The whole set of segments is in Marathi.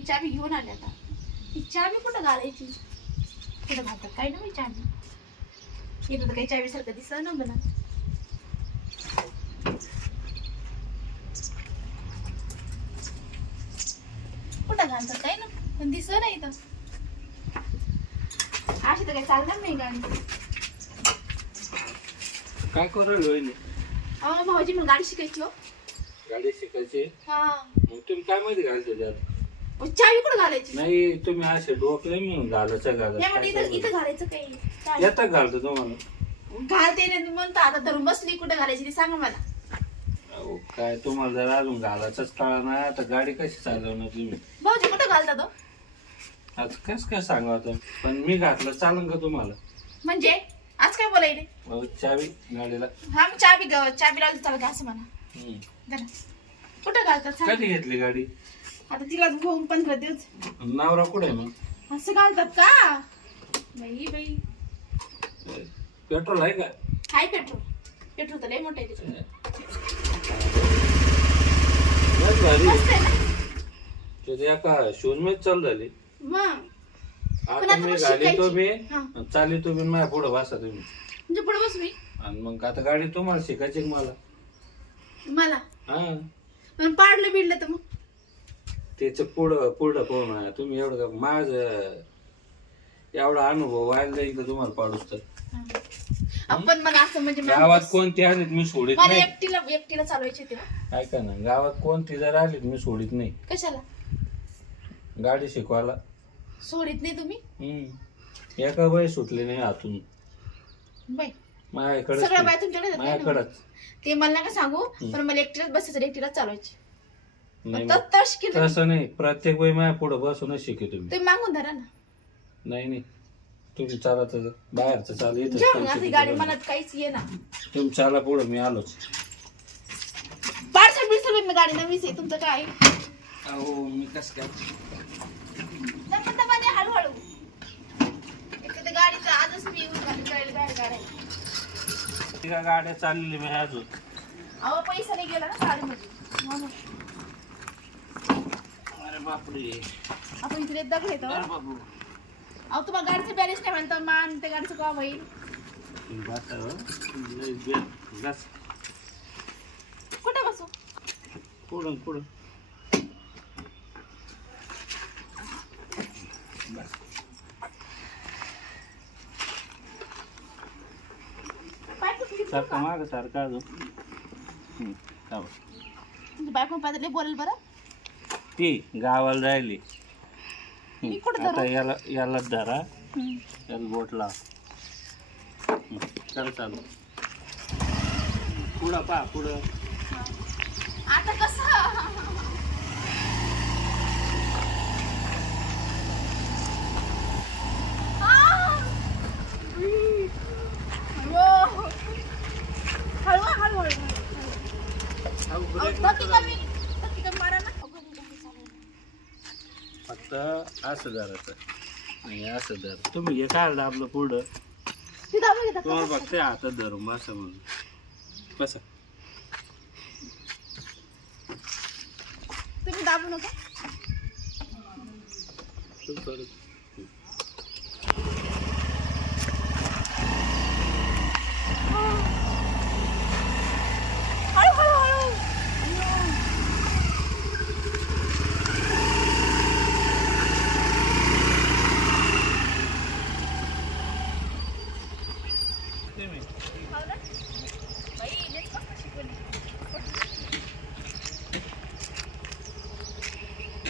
मी चाबी घेऊन आले आता. ही चाबी कुठं घालायची? कुठं घालतात? काय ना मी चाबी इथं तर काही चाबी सारखं दिसत ना. मला कुठं घालतात? काय ना पण दिसत नाही इथं. अशी तर काही चालणार नाही गाडी काय करू वहिनी? अहो भाऊजी मला गाडी शिकायची हो. गाडी शिकायची? हा. मग तुम्ही काय माहिती घालते त्यात? मग चाबी कुठं घालायची? नाही तुम्ही असे डोकले मी घालायचं नाही म्हणजे इथं इथं घालायचं घालायचं काही. येतात घालतो तुम्हाला. घालते नाही म्हणतो आता धरून बसली कुठं घालायची ते सांगा मला. अहो, काय तुम्हाला जर अजून घालायचंच कळा ना तर गाडी कशी चालवणार तुम्ही? भाऊजी कुठं घालता तो? आज कस काय सांगा आता? पण मी घातलं चालन का तुम्हाला? म्हणजे? आज काय बोलायले अहो, चावी गाडीला. हा मी चाबी ग- चाबी लावली चालत असं म्हणा. हम्म. जरा कुठं घालतात सांग. कधी घेतली गाडी? आता तिला घेऊन पंधरा दिवस नवरा कुठे आहे मग? असं घालतात का? बाई बाई. पेट्रोल आहे का? हाय पेट्रोल. पेट्रोल तर लय मोठं आहे त्याच्यात. लयच भारी. मस्त आहे ना? ते एका शूजमध्ये चालू झाली. मग? पण आता आता मी मग घाली तो बी हा. चाली तो बी माझ्या पुढे बसा तुम्ही. म्हणजे पुढे बस मी. आणि मग आता गाडी तुम्हाला शिकायची का मला? मला? हा. पण पाडलं बिडलं तर मग? त्याचं पुढं पुढं पाहून आहे. तुम्ही एवढं माझ एवढा अनुभव व्हायला जाईल का तुम्हाला पाडूस तर. आपण मला असं म्हणजे मला गावात कोणती आलीत मी सोडित मला नाही. एकटीला एकटीला चालवायची होती ना? ऐका ना गावात कोणती जर आलीत मी सोडित नाही. कशाला? गाडी शिकवायला. सोडित नाही तुम्ही? हम्म. एका बाई सुटली नाही हातून बाई. माझ्याकडेच सगळ्या. बाय तुमच्याकडे? माझ्याकडेच. ते मला नका सांगू पण मला एकटीलाच बसायचं एकटीलाच चालवायची. नाही. तसं नाही. प्रत्येक बाई माझ्या पुढे बसूनच शिके तुम्ही. तुम्ही मागून धरा ना. नाही नाही. तुम्ही चाला तर बाहेरचं चाल ही शिकू गाडी. मला काहीच ये ना. तुम्ही चाला पुढं मी आलोच. पार्सल बिर्सल मी गाडी नवीच आहे. तुमचं काय? अहो मी कस काय? दमा दमाने हळूहळू एखाद्या गाडीचं आजच मी येऊन गाडी बाहेर काढायला. गाड्या चाललेली मी अजून. अहो पैसा नाही गेला ना गाडीमध्ये. म्हणून. बापरे. आपण इथे दगड येतो अरे बापू अहो तुम्हाला गाडीचं बॅलेन्स नाही म्हणतो मान त्या गाडीचं का होईल? बस अहो. लय बे- बस कुठे बसू? पुढं पुढं. बस. पाय कुठे सारखं माग सारखं अजून. हम्म. तुमच्या बायकोन पाहिजे बोलेल बरं. ती गावाला राहिली. कुठं आता? याला याला धरा. याला बोट लाव. चल चालू. पुढं पा पुढं. आता कसं. हळू हळू हळू हळू. अहो, ब्रेक कमी धक्के कमी मारा ना अहो, गाडी गाडी चालू आहे. असं आणि असं धर. तुम्ही हे काय आपलं पुढं? तुम्हाला फक्त हातात धरून बसा म्हणून. बसा. तुम्ही दाबू नका.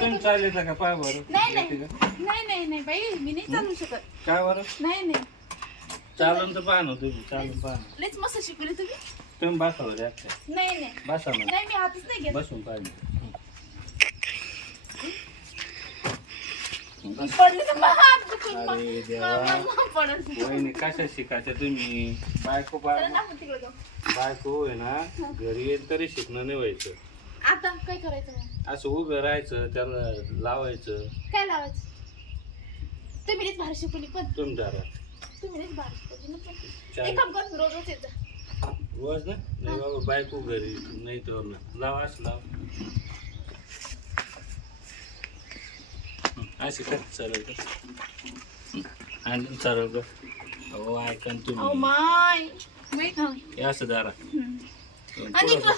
तुम्ही चालेल का? बरं. नाही नाही. का? नाही नाही नाही बाई मी नाही चालू शकत. काय बरं? नाही नाही. चालून तर पाहा ना तुम्ही. चालून पाहा ना. लयच मस्त शिकवली तुम्ही. तुम्ही बरं. नाही नाही. बसा ना. नाही मी हातच नाही घेत. बसून पाहिजे मी पडली तर मग हात दुखून मग- अरे देवा. मग- मग- मग पडल. वहिनी कशा शिकायच्या तुम्ही? बायको चला बा ना. आपण तिकडे जाऊ. बायको आहे ना घरी येईल तरी शिकणं नाही व्हायचं. आता काय करायचं मग? असं उभं राहायचं त्याला लावायचं. काय लावायचं? तुम्ही भारी शिकवली पण. तुम्ही भारी शिकवली ना पण. चालेल. एक काम कर रोज रोज येत जा. रोज ना? नाही बाबा बायको घरी नाही तर ना. लाव असं लाव. हं, अशी कर सरळ कर हं, आणि सरळ कर अहो ऐका ना ओ तुम्ही माय. मी हा. हे असं जरा हम्म. आणि इकडं.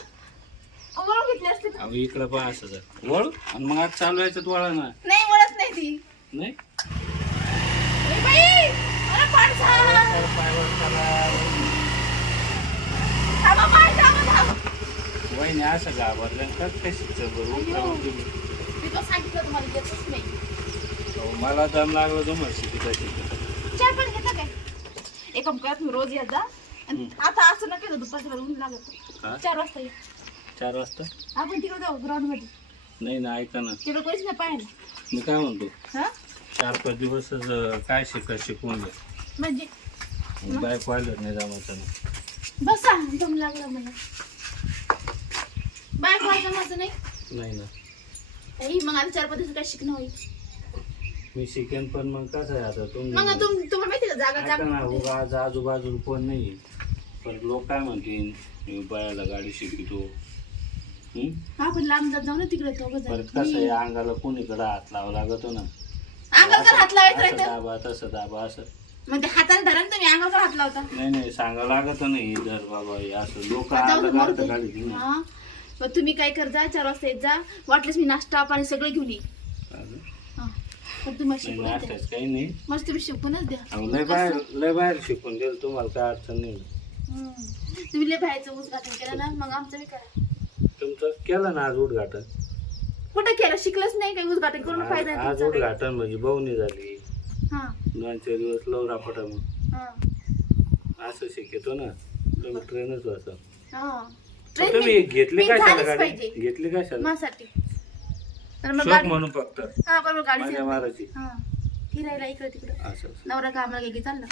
अहो, वळून घेतली असते तर. अहो इकडं पण असं जर. वळ आणि मग आज चालवायचं वळा ना नाही. वळत नाही ती. नाही? ए बाई! मला पाठ झाला तर पायवर चला. थांबा पाय थांबा थांबा. वहिनी असं घाबरलं कशीच बरं. मी तो सांगितलं तुम्हाला येतच नाही. अहो, मला दम लागला चहा पण घेता काय? एक काम करा तुम्ही रोज येत जा. आणि आता असं नका दुपारच्या वेळेला ऊन लागत चार वाजता या. चार वाजता? आपण तिकडे जाऊ ग्राउंडमध्ये नाही ना ऐका ना. तिकडे कोणीच नाही पाहायला. मी काय म्हणतो? हा? चार पाच दिवस काय शिका शिकवून घ्या. म्हणजे? बायक वाढलं नाही जमायचं ना बसा दम लागला मला. बाय व्हायचं माझं नाही? नाही ना. आई, मग आता चार पाच दिवस काय शिकणं होईल? मी शिकेन पण मग कसं आहे आता मग तुम्ही तुम तुम्हाला माहिती का जागा ऐका ना जागा उगा आज आजूबाजूला कोण नाही पण लोक काय म्हणतील? मी बायाला गाडी शिकतो? आपण लांब जात जाऊ ना तिकडे तो परत कसं आहे? अंगाला कोणीकडे हात लावा लागतो ना? हात लावायचं असं राहतं दाबा तसं दाबा असं. मग ते हाताला धरा ना तुम्ही अंगावर हात लावता? नाही नाही सांगावं लागत नाही बाबा हे असं. लोक आलं. गाडी घेऊन? हा? मग तुम्ही काय कर जा चार वाजता येत जा. वाटलेस मी नाश्ता पाणी सगळं घेऊन ये. हा. पण तुम्ही नाही शिकूनच द्या नाश्त्याच काही नाही. मस्त तुम्ही शिकूनच द्या. अहो, लय बाहेर लय बाहेर शिकून गेलं तुम्हाला काय अडचण नाही. हम्म. तुम्ही लय बाहेरचं उद्घाटन केलं ना मग आमचं बी करा. तुमचं केलं ना आज उद्घाटन? कुठं केलं? शिकलंच नाही काही उद्घाटन करून? फायदा नाही आज तुमचा काही. उद्घाटन म्हणजे बहुनी झाली. हा. दोन चार दिवस लवरा पटा मग. हा. असं शिकतो ना. तुम्ही ट्रेनच वाचा. हा. तुम्ही घेतली मी कशाला झालीच गाडी? पाहिजे. घेतली कशाला माझ्यासाठी तर मग शोक गाडी म्हणून फक्त. हा पण मग गाडी माझ्या मारायची हा. फिरायला इकडे तिकडे. असं असं. नवरा कामाला गेली चालला.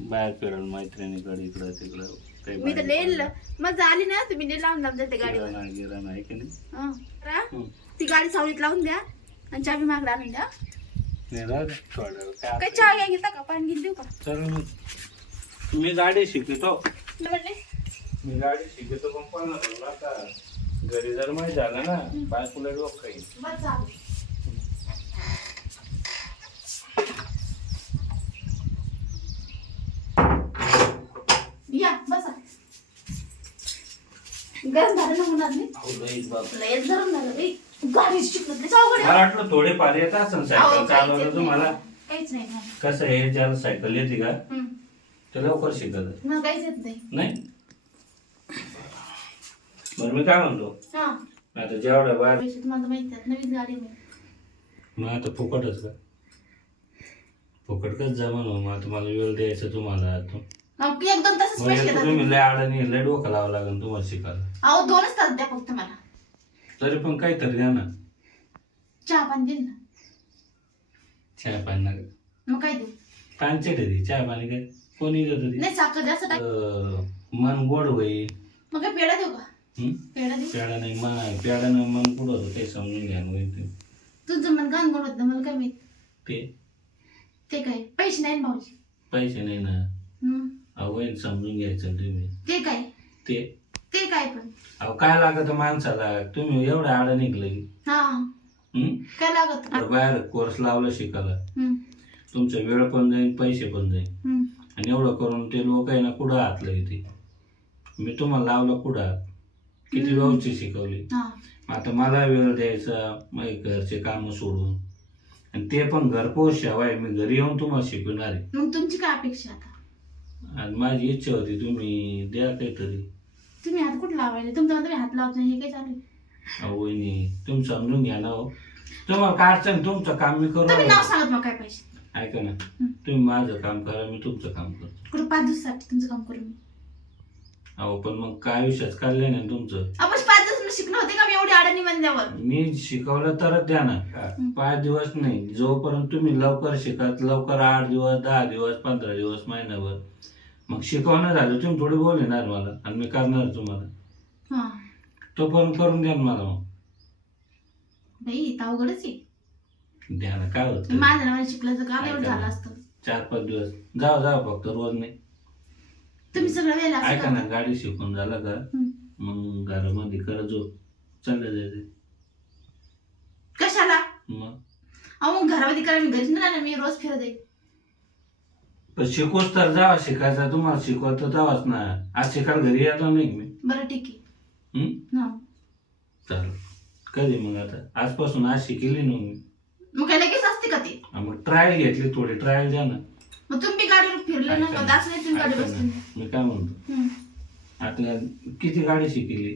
बाहेर फिरण मैत्रिणीकडे इकडं तिकडं. मी तर लय मग झाली ना तुम्ही लय लावून लावून जाते गाडीवर किराणा गिराणा आहे की नाही? हा. करा. हं. ती गाडी सावलीत लावून द्या आणि चाबी मागला आणून द्या नाही राहू दे. थोडं वेळ काय. चहा घ्या घेता का? पाणी घेऊन देऊ का? चल मग. मी गाडी शिकतो. मी म्हणले? मी गाडी शिकतो पण पण आता घरी जर माहीत झालं ना बायकोला डोक बस चालू या बसा गरम झालं ना मुलांनी लयच गरम झालं रे गाडी शिकत लयच अवघड मला आहे. वाटलं थोडे फार येत असेल अहो, सायकल काहीच चालवलं येत तुम्हाला. नाही. काहीच नाही झालं. कसं आहे ज्याला सायकल येते का हम्म. ते लवकर शिकत मला काहीच येत नाही. नाही? बरं मी काय म्हणतो? हा. आता जेवढ्या बाहेर माहिती नवीन गाडी. मग आता फुकटच का? फुकट कच जमा ना मग? आता मला वेळ द्यायचा तुम्हाला. तो- मग एक दोन तासच मग पैसे एक घेतात. तुम्ही लय अडाणी लय डोकं लावावं लागेल तुम्हाला शिकायला. अहो दोनच तास द्या फक्त मला. तरी पण काहीतरी द्या ना. चहा पाणी देईन ना. चहा पाणी नका मग काय देऊ? आहे ती चहा पाणी काय कोणी देत नाही साखर जास्त टाक. अं, मन गोड होईल. मग काय पेढा देऊ का? हं? पेढा देऊ? पेडा नाही मन पेडानं मन कुठं होतं ते समजून घ्या ना. तुझं मन गाण गोड होतं मला काय माहीत? ते? ते काय पैसे नाही ना भाऊजी. पैसे नाही ना. हम्म. अहो वहीन समजून घ्यायचं तुम्ही. ते काय? ते. ते काय पण? अहो काय लागत माणसाला? तुम्ही एवढं आडा निघलं हा. हं? काय लागत? बाहेर कोर्स लावला शिकायला. हम्म. तुमचा वेळ पण जाईल पैसे पण जाईल हम्म. आणि एवढं करून ते लोक आहे ना कुठं हातलं इथे मी तुम्हाला लावलं कुठं? हात? किती व्यवस्थित शिकवली. हा. आता मला वेळ द्यायचा माझे घरचे कामं सोडून. आणि ते पण घरपोच शेवाय मी घरी येऊन तुम्हाला शिकवणार आहे. मग तुमची काय अपेक्षा आता? आणि माझी इच्छा होती तुम्ही द्या काहीतरी. तुम्ही हात कुठं लावायले? तुमचा तुम्ही हात लावत नाही हे काय चालू आहे? अहो वहिनी तुम्ही समजून घ्या ना हो. तुम्हाला काय अडचण तुमचं काम मी करू तुम्ही नाव सांगत मग काय पैसे. ऐका ना तुम्ही माझं काम करा मी तुमचं काम करतो. कुठं पाच दिवसासाठी तुमचं काम करू मी? अहो पण मग काय आयुष्यात कल्याण आहे तुमचं? आपण पाच दिवस मी शिकणं होते का मी एवढी अडणी म्हणल्यावर? मी शिकवलं तरच द्या ना पाच दिवस नाही जोपर्यंत तुम्ही लवकर शिकत लवकर आठ दिवस दहा दिवस पंधरा दिवस महिनाभर मग शिकवणं झालं. तुम्ही थोडी बोल येणार मला आणि मी करणार तुम्हाला. हा. तोपर्यंत करून द्या ना मला मग. बाई अवघडच आहे. द्या ना काय होत माझ्या नावाने शिकलं तर काय एवढं? झालं असतं? चार पाच दिवस. जाऊ जाऊ फक्त रोज नाही तुम्ही सगळं वेळ ऐका ना गाडी शिकून झालं का? मग घरामध्ये करत जो चाललं जायचं कशाला? मग? अहो मग घरामध्ये करा मी घरीच नाही ना मी रोज फिरत. आहे पण शिकवच तर जावा शिकायचा तुम्हाला शिकवत तर जावाच ना. आज शिकायला घरी येतो नाही मी? बरं ठीक आहे? हा? चालेल. कधी मग आता? आजपासून आज शिकली ना मी. मग काय लगेच असते का ते? हा, मग ट्रायल घेतली थोडी ट्रायल द्या ना. मग तुम्ही गाडीवर फिरले ना मग असं नाही तुम्ही गाडी ऐका बसले. ना. मी काय म्हणतो. आपल्या किती गाडी शिकली?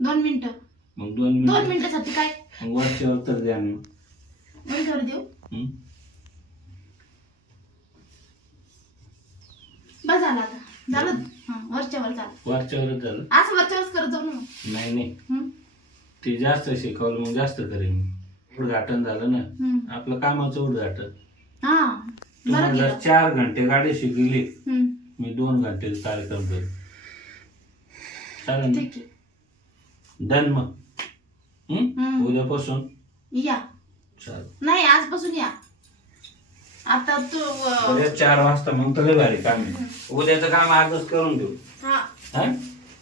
दोन मिनिटं. मग दोन दोन मिनिट मिनिटासाठी काय? मग वरच्यावर तर द्या ना. मिनिटावर देऊ? बस झालं आता. झालं? हा वरच्यावर झालं. वरच्यावरच झालं? असं वरच्यावरच करत जाऊ ना मग. नाही नाही. ते जास्त शिकवलं मग जास्त करेन उद्घाटन झालं ना. आपलं कामाचं उद्घाटन. हा. बरं केलं. चार घंटे गाडी शिकली. मी दोन घंटे कार्यक्रम करेन. चालेल ना? ठीक आहे. डन मग? हम्म. उद्यापासून? या. चालेल. नाही आजपासून या. आता तू अं, उद्या चार वाजता मग तर लय भारी काम आहे. उद्याचं काम आजच करून देऊ. हा. हा?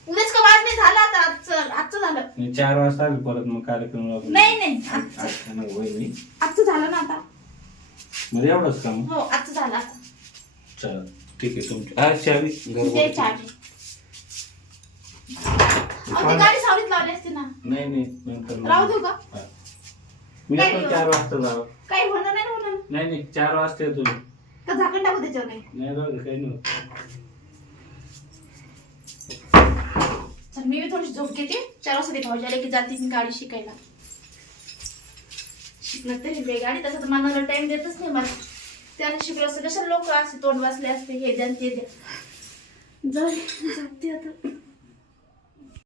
उद्याच का वाज नाही झालं आता? आजचं आजचं झालं. मी चार वाजता आली परत मग कार्यक्रम नाही नाही आजचं झालं ना आता. म्हणजे एवढंच काम हो आजचं झालं आता. चल ठीक आहे तुमची हा चावी. दे घरवर. चावी. अहो ती गाडी सावलीत लावली असते ना. नाही नाही नंतर राहू देऊ का? हा. मी करू? चार वाजता जाऊ. काही होणार नाही ना नाही नाही चार वाजता येतो मी. का झाकण टाकू त्याच्यावर नाही राहू दे, काही नाही. होत. चल मी बी थोडी झोप घेते. चार वाजता ते भाऊजी आले की जाते मी गाडी शिकायला. शिकलं तरी बे गाडी तसं तर मनाला टाइम देतच नाही मला. त्याने शिकलं असतं कशा लोक असे तोंड वाचले असते? हे द्या ते द्या. जाऊ दे, झोपते आता.